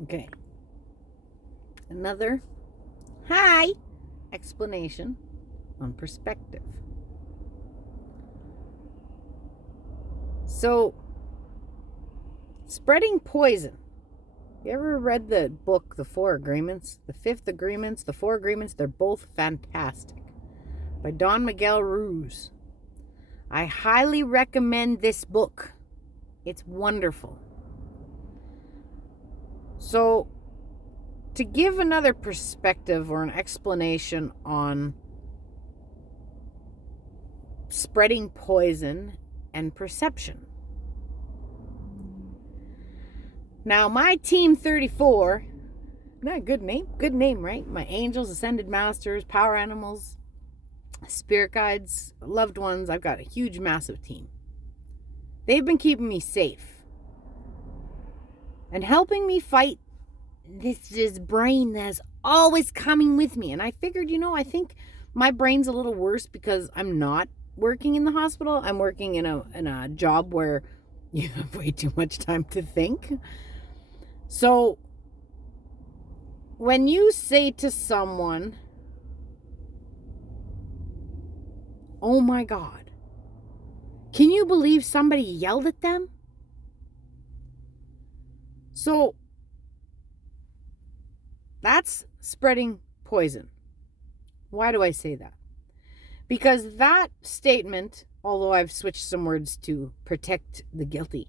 Okay. Another high explanation on perspective. So, spreading poison. You ever read the book, The Four Agreements? The Fifth Agreements, The Four Agreements, they're both fantastic. By Don Miguel Ruiz. I highly recommend this book. It's wonderful. So, to give another perspective or an explanation on spreading poison and perception. Now, my Team 34, good name, right? My angels, ascended masters, power animals, spirit guides, loved ones. I've got a huge, massive team. They've been keeping me safe and helping me fight this brain that's always coming with me. And I figured, I think my brain's a little worse because I'm not working in the hospital. I'm working in a job where you have way too much time to think. So when you say to someone, "Oh my God, can you believe somebody yelled at them?" So that's spreading poison. Why do I say that? Because that statement, although I've switched some words to protect the guilty,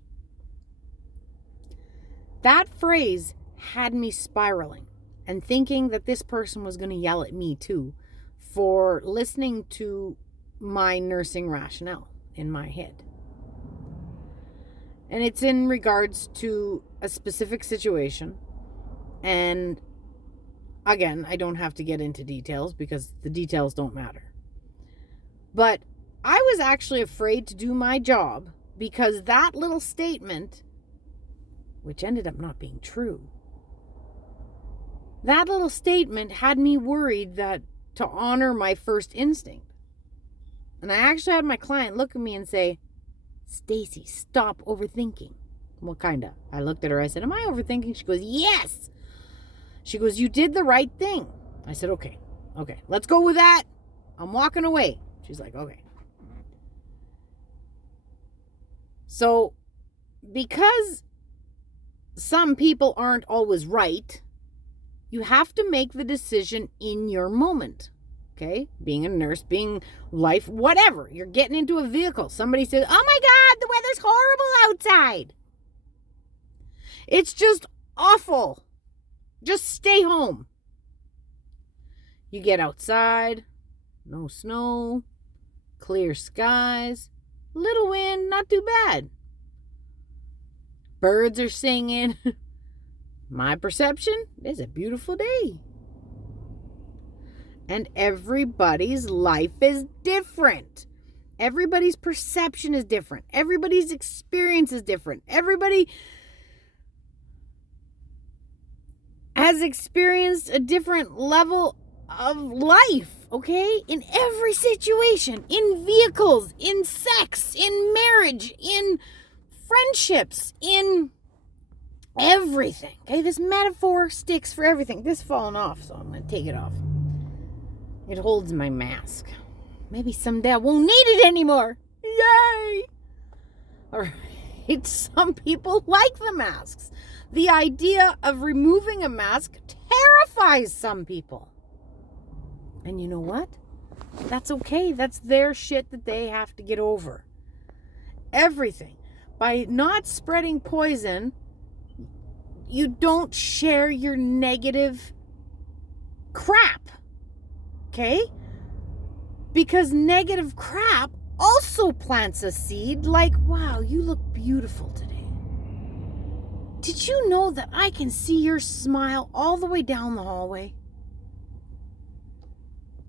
that phrase had me spiraling and thinking that this person was going to yell at me too for listening to my nursing rationale in my head. And it's in regards to a specific situation. And again, I don't have to get into details because the details don't matter. But I was actually afraid to do my job because that little statement, which ended up not being true, that little statement had me worried that to honor my first instinct. And I actually had my client look at me and say, "Stacy, stop overthinking." What kind of? I looked at her. I said, "Am I overthinking?" She goes, "Yes." She goes, "You did the right thing." I said, okay, let's go with that. I'm walking away. She's like, okay. So, because some people aren't always right, you have to make the decision in your moment. Okay? Being a nurse, being life, whatever. You're getting into a vehicle. Somebody says, "Oh my God, the weather's horrible outside." It's just awful. Just stay home. You get outside, no snow, clear skies, little wind, not too bad. Birds are singing. My perception is a beautiful day. And everybody's life is different. Everybody's perception is different. Everybody's experience is different. Everybody has experienced a different level of life, okay? In every situation, in vehicles, in sex, in marriage, in friendships, in everything, okay? This metaphor sticks for everything. This is falling off, so I'm going to take it off. It holds my mask. Maybe someday I won't need it anymore. Yay! All right. Some people like the masks. The idea of removing a mask terrifies some people. And you know what? That's okay. That's their shit that they have to get over. Everything. By not spreading poison, you don't share your negative crap. Okay? Because negative crap also plants a seed like, "Wow, you look beautiful today. Did you know that I can see your smile all the way down the hallway?"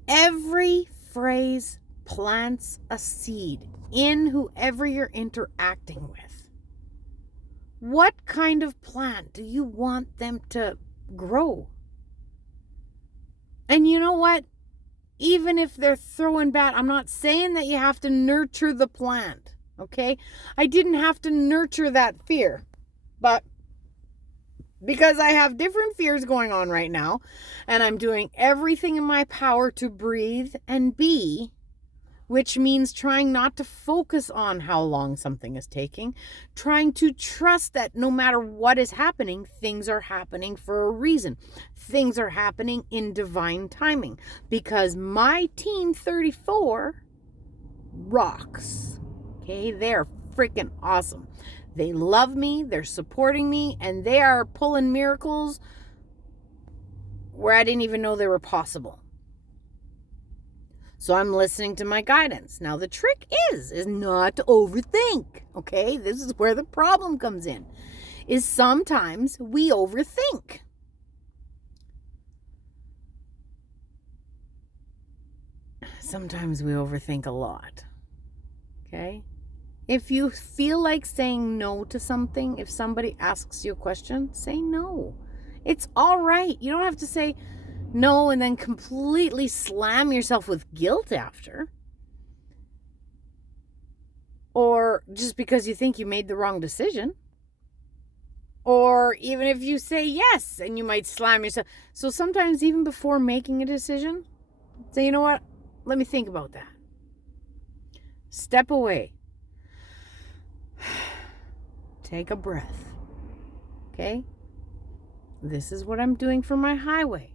Every phrase plants a seed in whoever you're interacting with. What kind of plant do you want them to grow? And you know what? Even if they're throwing bad, I'm not saying that you have to nurture the plant, okay? I didn't have to nurture that fear, but because I have different fears going on right now, and I'm doing everything in my power to breathe and be, which means trying not to focus on how long something is taking, trying to trust that no matter what is happening, things are happening for a reason. Things are happening in divine timing, because my team 34 rocks. Okay, they're freaking awesome. They love me, they're supporting me, and they are pulling miracles where I didn't even know they were possible. So I'm listening to my guidance. Now the trick is not to overthink, okay? This is where the problem comes in, is sometimes we overthink. Sometimes we overthink a lot, okay? If you feel like saying no to something, if somebody asks you a question, say no. It's all right. You don't have to say no and then completely slam yourself with guilt after. Or just because you think you made the wrong decision. Or even if you say yes and you might slam yourself. So sometimes even before making a decision, say, you know what? Let me think about that. Step away. Take a breath. Okay? This is what I'm doing for my highway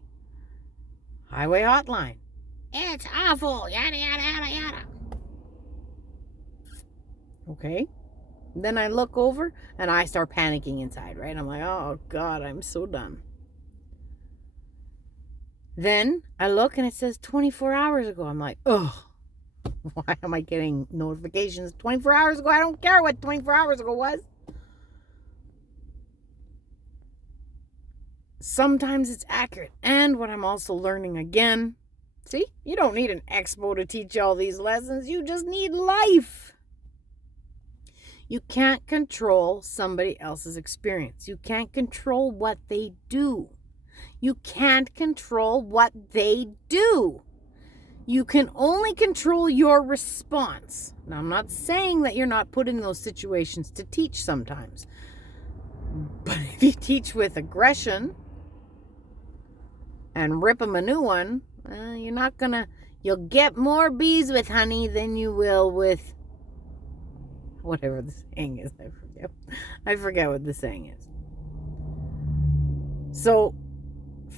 hotline. It's awful. Yada, yada, yada, yada. Okay? Then I look over and I start panicking inside, right? I'm like, oh God, I'm so done. Then I look and it says 24 hours ago. I'm like, oh, why am I getting notifications 24 hours ago? I don't care what 24 hours ago was. Sometimes it's accurate. And what I'm also learning again, see, you don't need an expo to teach you all these lessons. You just need life. You can't control somebody else's experience. You can't control what they do. You can't control what they do. You can only control your response. Now, I'm not saying that you're not put in those situations to teach sometimes. But if you teach with aggression and rip them a new one, you're not gonna, you'll get more bees with honey than you will with whatever the saying is. I forget what the saying is. So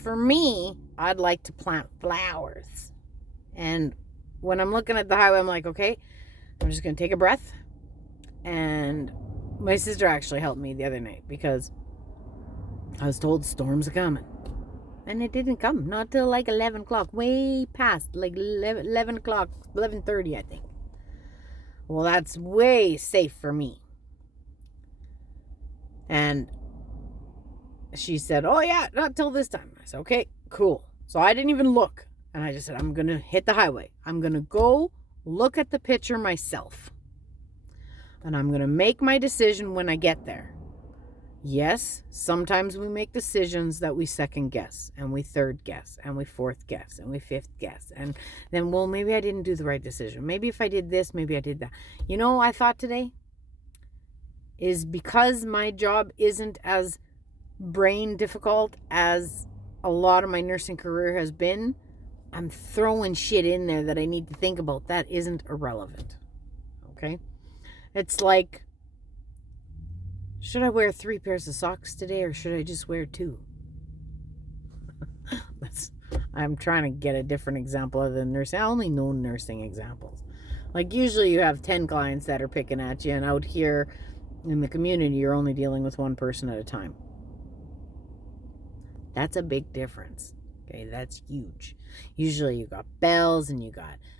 for me, I'd like to plant flowers. And when I'm looking at the highway, I'm like, okay, I'm just going to take a breath. And my sister actually helped me the other night because I was told storms are coming. And it didn't come, not till like 11 o'clock, way past, like 11 o'clock, 11:30, I think. Well, that's way safe for me. And she said, oh yeah, not till this time. I said, okay, cool. So I didn't even look. And I just said, I'm going to hit the highway. I'm going to go look at the picture myself. And I'm going to make my decision when I get there. Yes, sometimes we make decisions that we second guess, and we third guess, and we fourth guess, and we fifth guess. And then, well, maybe I didn't do the right decision. Maybe if I did this, maybe I did that. You know what I thought today? Is because my job isn't as brain difficult as a lot of my nursing career has been, I'm throwing shit in there that I need to think about. That isn't irrelevant. Okay? It's like, should I wear 3 pairs of socks today or should I just wear 2? I'm trying to get a different example other than nursing. I only know nursing examples. Like usually you have 10 clients that are picking at you, and out here in the community you're only dealing with one person at a time. That's a big difference. Okay, that's huge. Usually you got bells and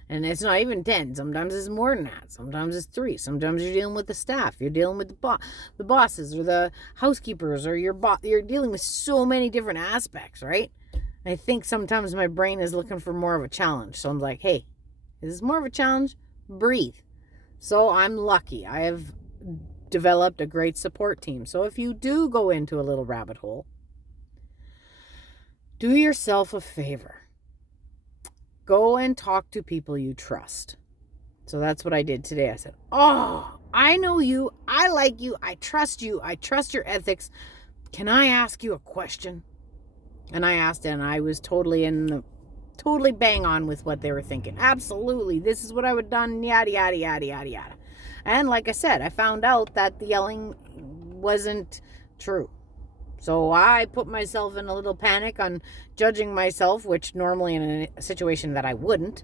and it's not even 10. Sometimes it's more than that. Sometimes it's 3. Sometimes you're dealing with the staff. You're dealing with the bosses or the housekeepers, or you're dealing with so many different aspects, right? I think sometimes my brain is looking for more of a challenge. So I'm like, hey, is this more of a challenge? Breathe. So I'm lucky. I have developed a great support team. So if you do go into a little rabbit hole, do yourself a favor. Go and talk to people you trust. So that's what I did today. I said, oh, I know you. I like you. I trust you. I trust your ethics. can I ask you a question? And I asked, and I was totally bang on with what they were thinking. Absolutely. This is what I would have done, yada, yada, yada, yada, yada. And like I said, I found out that the yelling wasn't true. So I put myself in a little panic on judging myself, which normally in a situation that I wouldn't,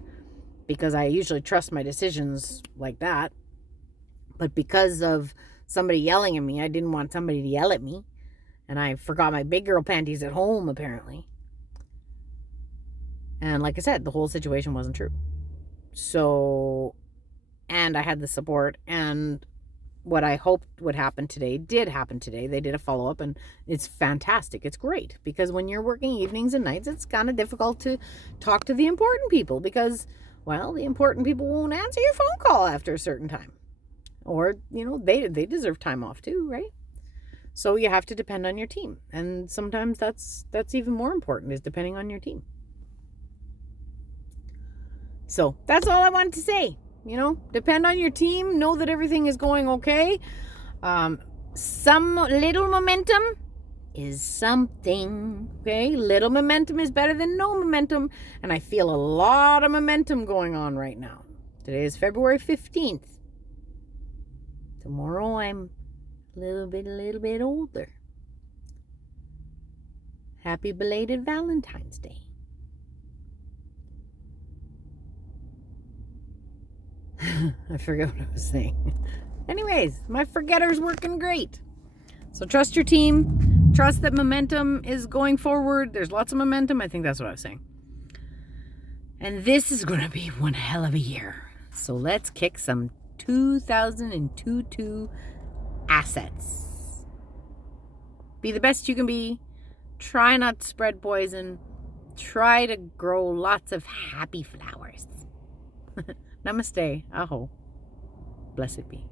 because I usually trust my decisions like that. But because of somebody yelling at me, I didn't want somebody to yell at me. And I forgot my big girl panties at home, apparently. And like I said, the whole situation wasn't true. So, and I had the support, and what I hoped would happen today did happen today. They did a follow-up, and it's fantastic. It's great, because when you're working evenings and nights, it's kind of difficult to talk to the important people, because, well, the important people won't answer your phone call after a certain time. Or, they deserve time off too, right? So you have to depend on your team. And sometimes that's even more important, is depending on your team. So that's all I wanted to say. Depend on your team. Know that everything is going okay. Some little momentum is something. Okay? Little momentum is better than no momentum. And I feel a lot of momentum going on right now. Today is February 15th. Tomorrow I'm a little bit older. Happy belated Valentine's Day. I forgot what I was saying. Anyways, my forgetter's working great. So trust your team. Trust that momentum is going forward. There's lots of momentum. I think that's what I was saying. And this is going to be one hell of a year. So let's kick some 2022 assets. Be the best you can be. Try not to spread poison. Try to grow lots of happy flowers. Namaste. Aho. Blessed be.